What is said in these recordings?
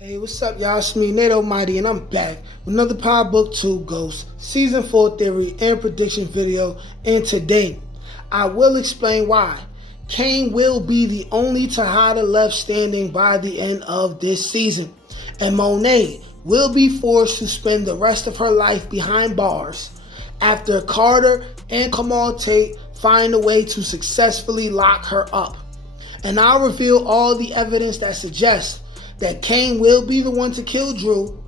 Hey, what's up, y'all? It's me, Nate Almighty, and I'm back with another Power Book 2 Ghost Season 4 theory and prediction video. And today, I will explain why Kane will be the only Tejada left standing by the end of this season, and Monet will be forced to spend the rest of her life behind bars after Carter and Kamal Tate find a way to successfully lock her up. And I'll reveal all the evidence that suggests that Kane will be the one to kill Drew,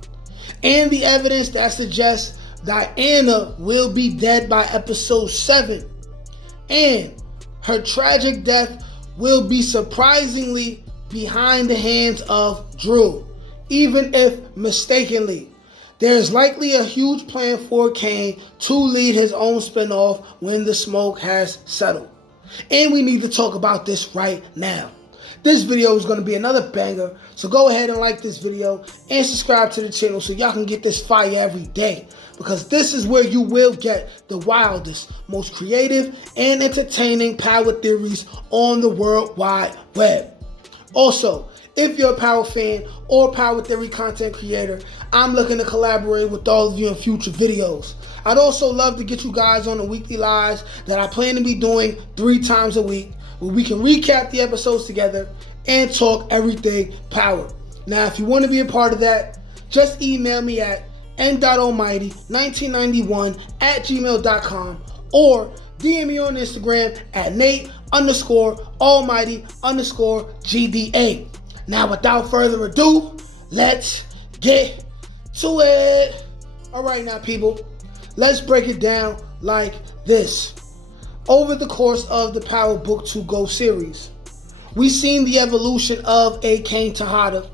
and the evidence that suggests Diana will be dead by episode 7, and her tragic death will be surprisingly behind the hands of Drew, even if mistakenly. There is likely a huge plan for Kane to lead his own spinoff when the smoke has settled. And we need to talk about this right now. This video is going to be another banger, so go ahead and like this video and subscribe to the channel so y'all can get this fire every day, because this is where you will get the wildest, most creative, and entertaining power theories on the World Wide Web. Also, if you're a power fan or power theory content creator, I'm looking to collaborate with all of you in future videos. I'd also love to get you guys on the weekly lives that I plan to be doing 3 times a week, where we can recap the episodes together and talk everything power. Now, if you want to be a part of that, just email me at n.almighty1991@gmail.com or DM me on Instagram at Nate_Almighty_GDA. Now, without further ado, let's get to it. All right, now, people, let's break it down like this. Over the course of the Power Book 2 Ghost series, we've seen the evolution of a Kane Tejada,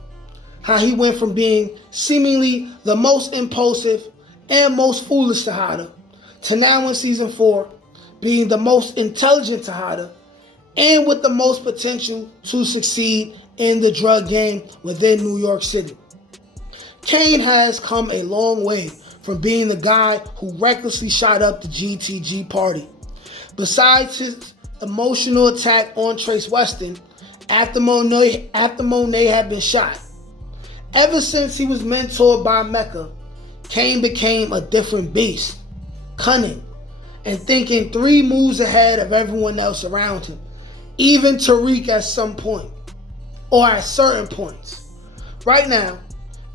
how he went from being seemingly the most impulsive and most foolish Tejada to now in Season 4 being the most intelligent Tejada and with the most potential to succeed in the drug game within New York City. Kane has come a long way from being the guy who recklessly shot up the GTG party. Besides his emotional attack on Trace Weston after Monet had been shot, ever since he was mentored by Mecca, Kane became a different beast, cunning, and thinking 3 moves ahead of everyone else around him, even Tariq at some point, or at certain points. Right now,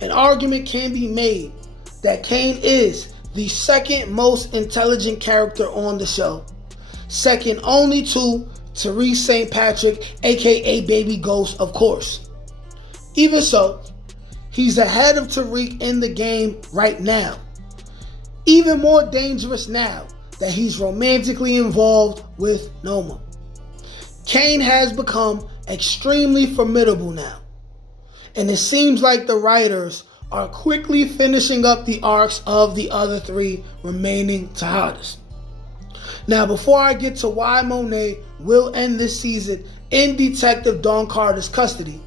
an argument can be made that Kane is the second most intelligent character on the show, second only to Therese St. Patrick, aka Baby Ghost, of course. Even so, he's ahead of Tariq in the game right now. Even more dangerous now that he's romantically involved with Noma. Kane has become extremely formidable now, and it seems like the writers are quickly finishing up the arcs of the other 3 remaining Tejadas. Now, before I get to why Monet will end this season in Detective Dawn Carter's custody,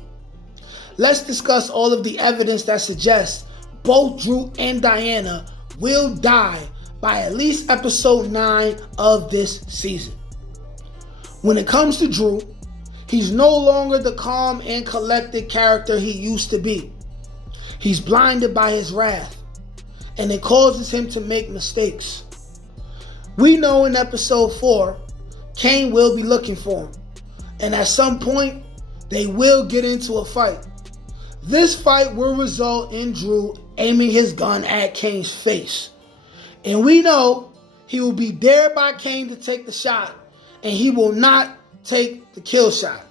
let's discuss all of the evidence that suggests both Drew and Diana will die by at least episode 9 of this season. When it comes to Drew, he's no longer the calm and collected character he used to be. He's blinded by his wrath, and it causes him to make mistakes. We know in episode 4, Kane will be looking for him, and at some point, they will get into a fight. This fight will result in Drew aiming his gun at Kane's face, and we know he will be dared by Kane to take the shot, and he will not take the kill shot.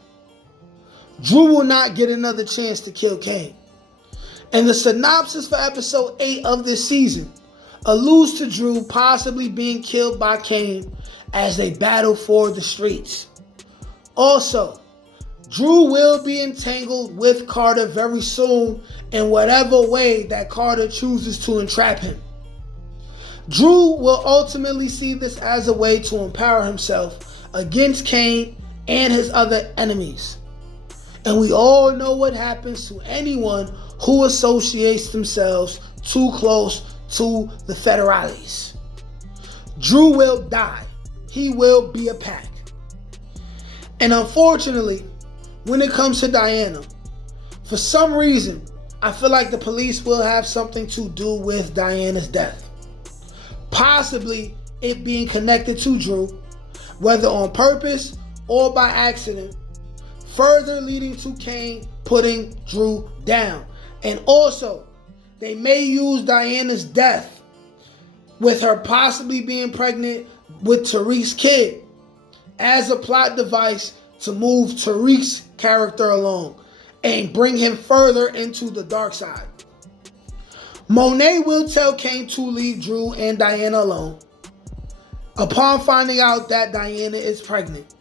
Drew will not get another chance to kill Kane. And the synopsis for episode 8 of this season alludes to Drew possibly being killed by Kane as they battle for the streets. Also, Drew will be entangled with Carter very soon in whatever way that Carter chooses to entrap him. Drew will ultimately see this as a way to empower himself against Kane and his other enemies. And we all know what happens to anyone who associates themselves too close to the Federales. Drew will die. He will be a pack. And unfortunately, when it comes to Diana, for some reason, I feel like the police will have something to do with Diana's death. Possibly it being connected to Drew, whether on purpose or by accident, further leading to Kane putting Drew down. And also, they may use Diana's death with her possibly being pregnant with Tariq's kid as a plot device to move Tariq's character along and bring him further into the dark side. Monet will tell Kane to leave Drew and Diana alone upon finding out that Diana is pregnant.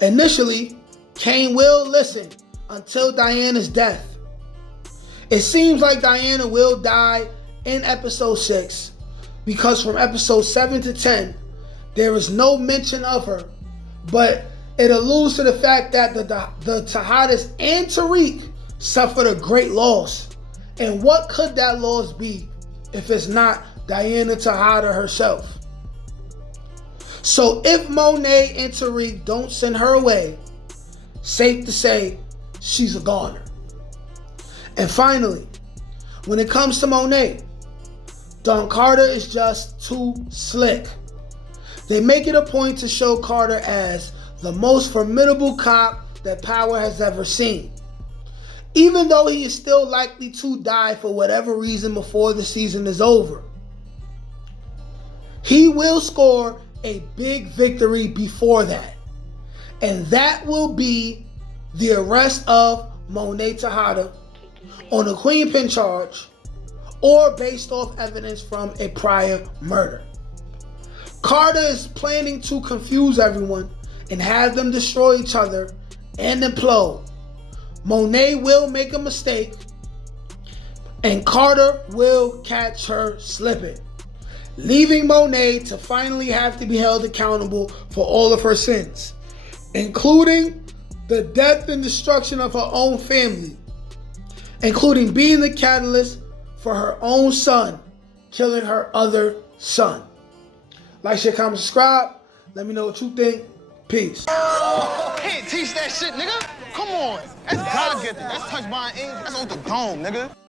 Initially, Kane will listen until Diana's death. It seems like Diana will die in episode 6 because from episode 7 to 10, there is no mention of her, but it alludes to the fact that the Tejadas and Tariq suffered a great loss. And what could that loss be if it's not Diana Tejada herself? So if Monet and Tariq don't send her away, safe to say she's a goner. And finally, when it comes to Monet, Don Carter is just too slick. They make it a point to show Carter as the most formidable cop that Power has ever seen. Even though he is still likely to die for whatever reason before the season is over, he will score a big victory before that. And that will be the arrest of Monet Tejada on a queen pin charge or based off evidence from a prior murder. Carter is planning to confuse everyone and have them destroy each other and implode. Monet will make a mistake and Carter will catch her slipping, leaving Monet to finally have to be held accountable for all of her sins, including the death and destruction of her own family, including being the catalyst for her own son killing her other son. Like, share, comment, subscribe. Let me know what you think. Peace. Can't teach that shit, nigga. Come on. That's God-gifted. That's touched by an angel. That's off the dome, nigga.